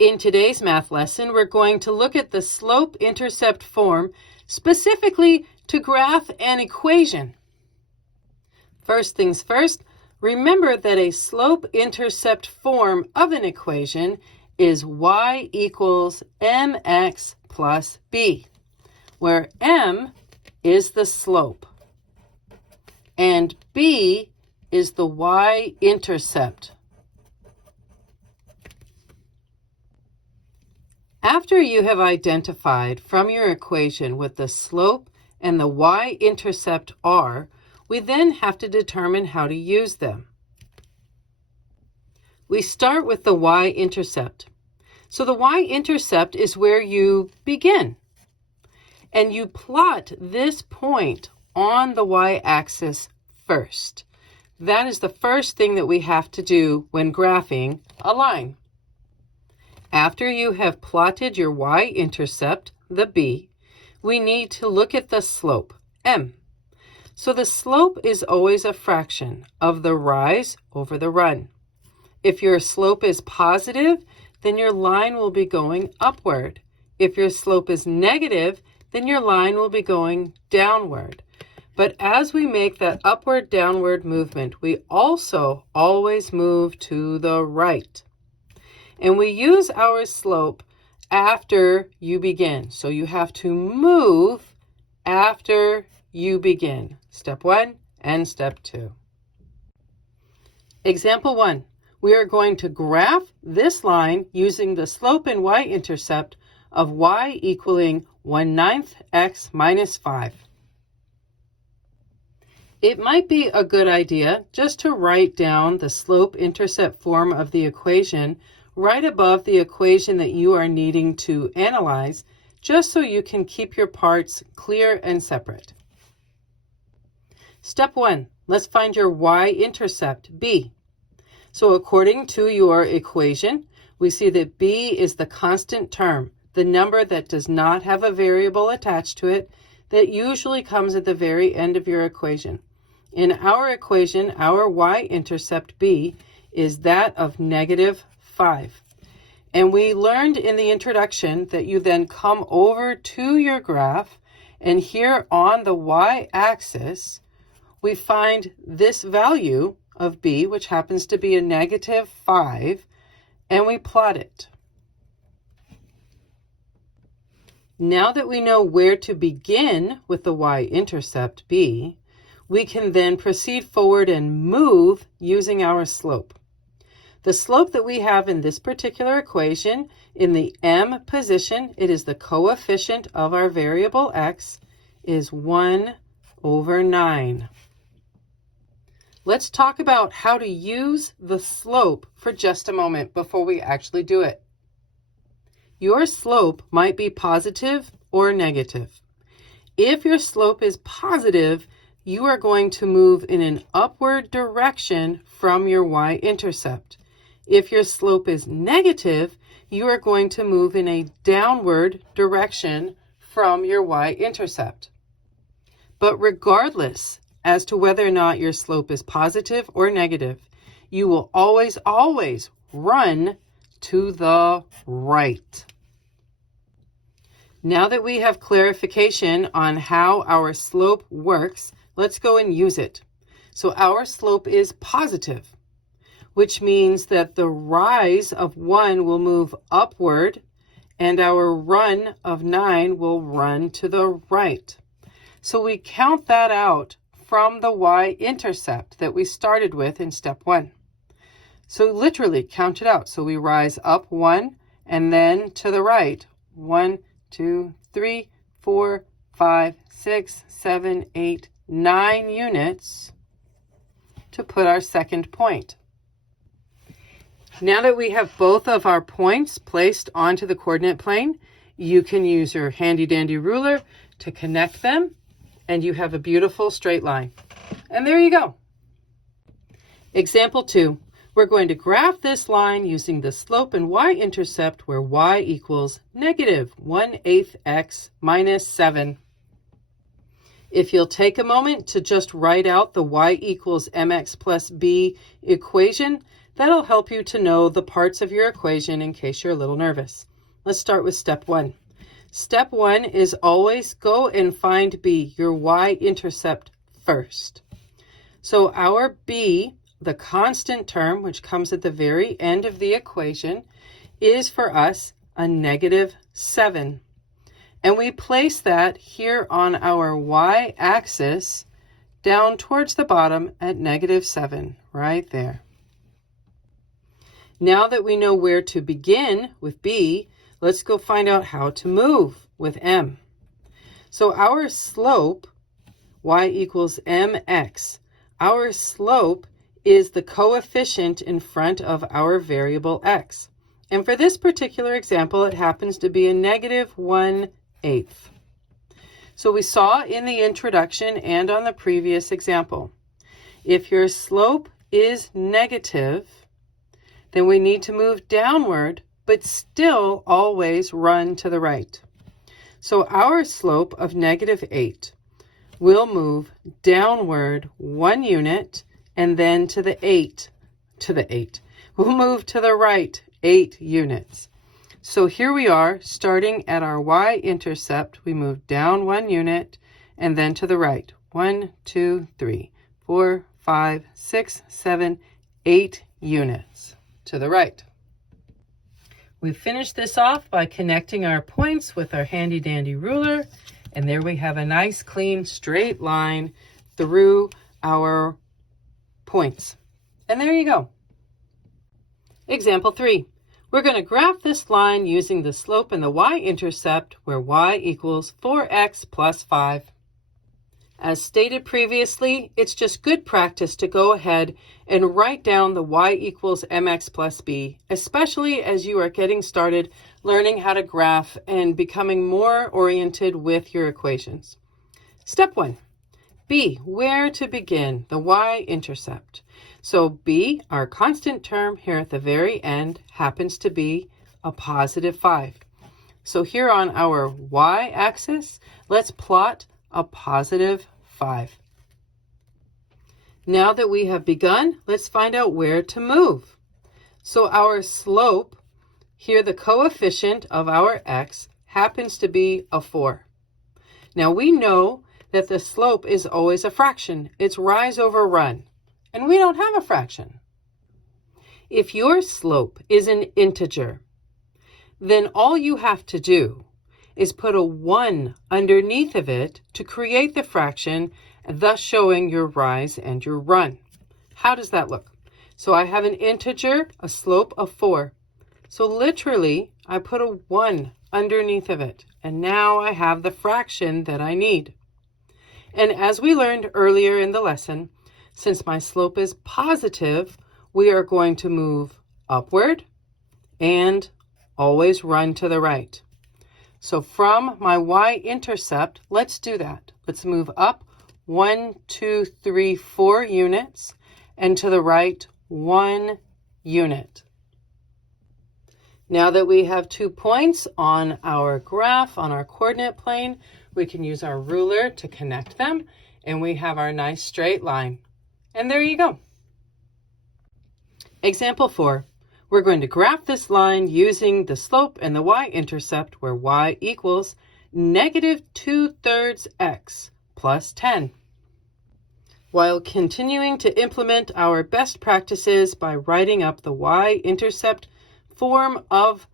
In today's math lesson, we're going to look at the slope-intercept form specifically to graph an equation. First things first, remember that a slope-intercept form of an equation is y equals mx plus b, where m is the slope and b is the y-intercept. After you have identified from your equation what the slope and the y-intercept are, we then have to determine how to use them. We start with the y-intercept. So the y-intercept is where you begin, and you plot this point on the y-axis first. That is the first thing that we have to do when graphing a line. After you have plotted your y-intercept, the b, we need to look at the slope, m. So the slope is always a fraction of the rise over the run. If your slope is positive, then your line will be going upward. If your slope is negative, then your line will be going downward. But as we make that upward-downward movement, we also always move to the right. And we use our slope after you begin. So you have to move after you begin. Step 1 and step 2. Example 1. We are going to graph this line using the slope and y-intercept of y equaling 1/9 x minus 5. It might be a good idea just to write down the slope-intercept form of the equation right above the equation that you are needing to analyze, just so you can keep your parts clear and separate. Step 1, let's find your y-intercept, b. So according to your equation, we see that b is the constant term, the number that does not have a variable attached to it, that usually comes at the very end of your equation. In our equation, our y-intercept b is that of -5. And we learned in the introduction that you then come over to your graph, and here on the y-axis, we find this value of b, which happens to be a -5, and we plot it. Now that we know where to begin with the y-intercept b, we can then proceed forward and move using our slope. The slope that we have in this particular equation, in the m position, it is the coefficient of our variable x, is 1/9. Let's talk about how to use the slope for just a moment before we actually do it. Your slope might be positive or negative. If your slope is positive, you are going to move in an upward direction from your y-intercept. If your slope is negative, you are going to move in a downward direction from your y-intercept. But regardless as to whether or not your slope is positive or negative, you will always run to the right. Now that we have clarification on how our slope works, let's go and use it. So our slope is positive, which means that the rise of 1 will move upward and our run of 9 will run to the right. So we count that out from the y-intercept that we started with in step 1. So literally count it out. So we rise up 1 and then to the right. 1, 2, 3, 4, 5, 6, 7, 8, 9 units to put our second point. Now that we have both of our points placed onto the coordinate plane, you can use your handy-dandy ruler to connect them, and you have a beautiful straight line. And there you go. Example 2. We're going to graph this line using the slope and y-intercept where y equals -1/8 x minus 7. If you'll take a moment to just write out the y equals mx plus b equation, That'll help you to know the parts of your equation in case you're a little nervous. Let's start with step 1. Step 1 is always go and find b, your y-intercept, first. So our b, the constant term, which comes at the very end of the equation, is for us a -7. And we place that here on our y-axis down towards the bottom at -7, right there. Now that we know where to begin with b, let's go find out how to move with m. So our slope, y equals mx, our slope is the coefficient in front of our variable x. And for this particular example, it happens to be a -1/8. So we saw in the introduction and on the previous example, if your slope is negative, then we need to move downward, but still always run to the right. So our slope of -8 will move downward 1 unit and then to the 8. We'll move to the right 8 units. So here we are, starting at our y-intercept, we move down 1 unit and then to the right. 1, 2, 3, 4, 5, 6, 7, 8 units to the right. We finish this off by connecting our points with our handy dandy ruler, and there we have a nice clean straight line through our points. And there you go. Example 3. We're going to graph this line using the slope and the y-intercept where y equals 4x plus 5. As stated previously, it's just good practice to go ahead and write down the y equals mx plus b, especially as you are getting started learning how to graph and becoming more oriented with your equations. Step 1. B, where to begin the y-intercept. So b, our constant term here at the very end, happens to be a +5. So here on our y-axis, let's plot a +5. Now that we have begun, let's find out where to move. So our slope, here the coefficient of our x, happens to be a 4. Now we know that the slope is always a fraction. It's rise over run. And we don't have a fraction. If your slope is an integer, then all you have to do is put a 1 underneath of it to create the fraction, thus showing your rise and your run. How does that look? So I have an integer, a slope of 4. So literally, I put a 1 underneath of it, and now I have the fraction that I need. And as we learned earlier in the lesson, since my slope is positive, we are going to move upward and always run to the right. So from my y-intercept, let's do that. Let's move up 1, 2, 3, 4 units and to the right 1 unit. Now that we have 2 points on our graph, on our coordinate plane, we can use our ruler to connect them, and we have our nice straight line. And there you go. Example 4. We're going to graph this line using the slope and the y-intercept where y equals -2/3 x plus 10. While continuing to implement our best practices by writing up the y-intercept form of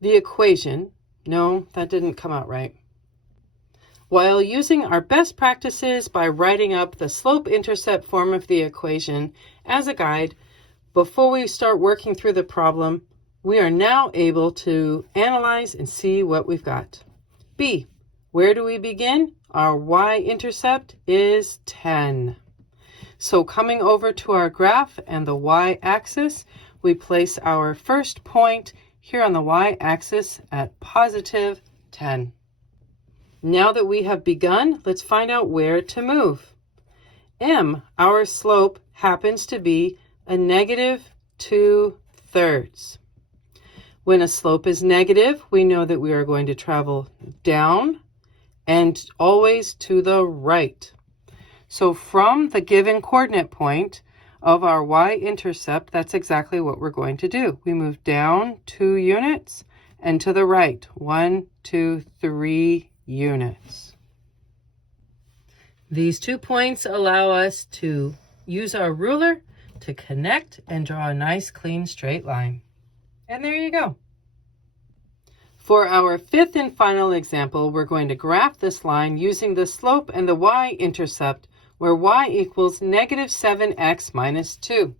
the equation. No, that didn't come out right. While using our best practices by writing up the slope-intercept form of the equation as a guide, before we start working through the problem, we are now able to analyze and see what we've got. B, where do we begin? Our y-intercept is 10. So coming over to our graph and the y-axis, we place our first point here on the y-axis at +10. Now that we have begun, let's find out where to move. M, our slope, happens to be a -2/3. When a slope is negative, we know that we are going to travel down and always to the right. So from the given coordinate point, of our y-intercept, that's exactly what we're going to do. We move down 2 units and to the right 1, 2, 3 units. These 2 points allow us to use our ruler to connect and draw a nice clean straight line. And there you go. For our 5th and final example, we're going to graph this line using the slope and the y-intercept, where y equals -7x minus 2.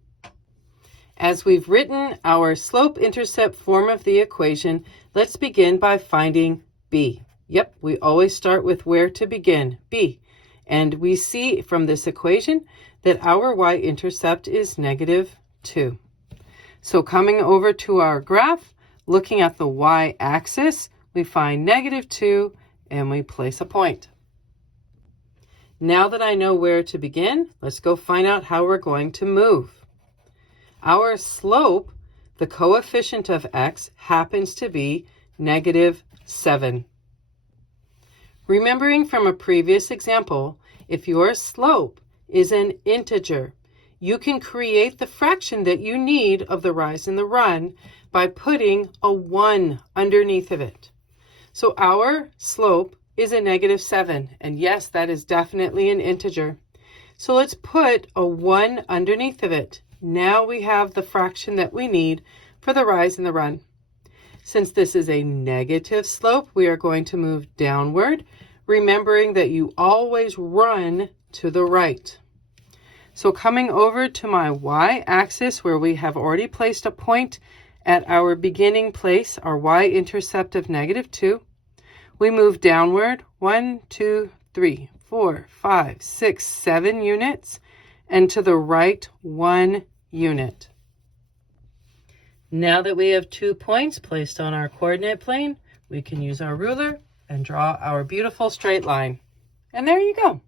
As we've written our slope-intercept form of the equation, let's begin by finding b. Yep, we always start with where to begin, b. And we see from this equation that our y-intercept is -2. So coming over to our graph, looking at the y-axis, we find -2 and we place a point. Now that I know where to begin, let's go find out how we're going to move. Our slope, the coefficient of x, happens to be -7. Remembering from a previous example, if your slope is an integer, you can create the fraction that you need of the rise and the run by putting a 1 underneath of it. So our slope is a -7, and yes, that is definitely an integer. So let's put a 1 underneath of it. Now we have the fraction that we need for the rise and the run. Since this is a negative slope, we are going to move downward, remembering that you always run to the right. So coming over to my y-axis, where we have already placed a point at our beginning place, our y-intercept of -2, we move downward 1, 2, 3, 4, 5, 6, 7 units, and to the right 1 unit. Now that we have 2 points placed on our coordinate plane, we can use our ruler and draw our beautiful straight line. And there you go.